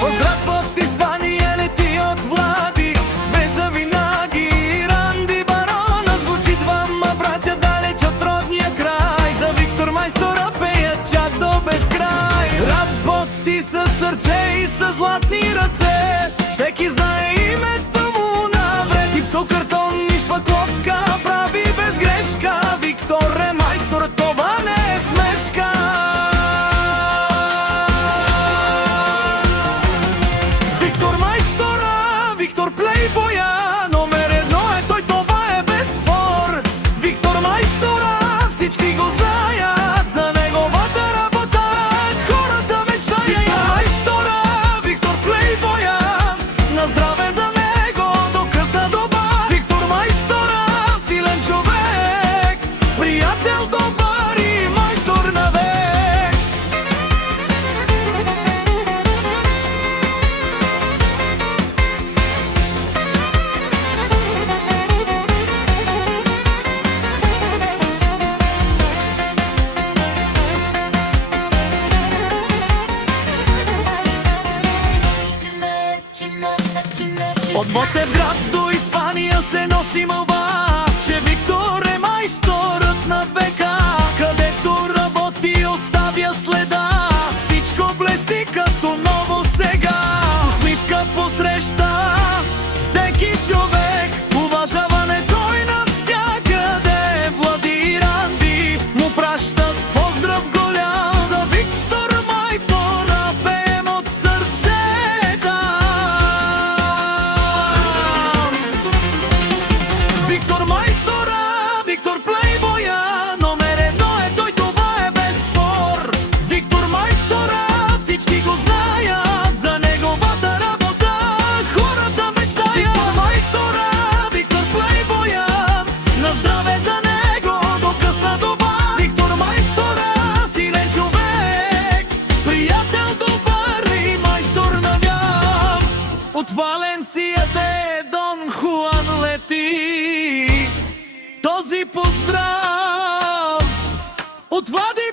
Поздрав от Испания лети от Влади, без завинаги Ранди Барона. Звучи двама братя далеч от родния край, за Виктор Майстора пеят чак до безкрай. Работи със сърце и със златни ръце, всеки знае името му навред. Гипсо, картон и шпакловка прави без грешка. Виктор е майстор, това не е смешка. Виктор Майстора, Виктор плейбоя, номер едно е той, това е без спор. Виктор Майстора, всички го знаят, за неговата работа хората мечтаят. Виктор Майстора, Виктор плейбоя, на здраве за него до късна доба. Виктор Майстора, силен човек, приятел добър и майстор навек. От Ботевград до Испания се носи мълва, че Виктор е майсторът на века. Където работи оставя следа, всичко блести като ново сега. С усмивка посреща всеки човек, уважаване той навсякъде. Влади и Ранди му пращат поздрав голям, за Виктор Майстора пеем от сърце. Виктор Майстора, Виктор плейбоя, номер едно е той, това е без спор. Виктор Майстора, всички го знаят, за неговата работа хората мечтаят. Виктор Майстора, Виктор плейбоя, на здраве за него до късна доба. Виктор Майстора, силен човек, приятел добър и майстор на вяк. От Валенсия де Дон Хуан лети този поздрав от Влади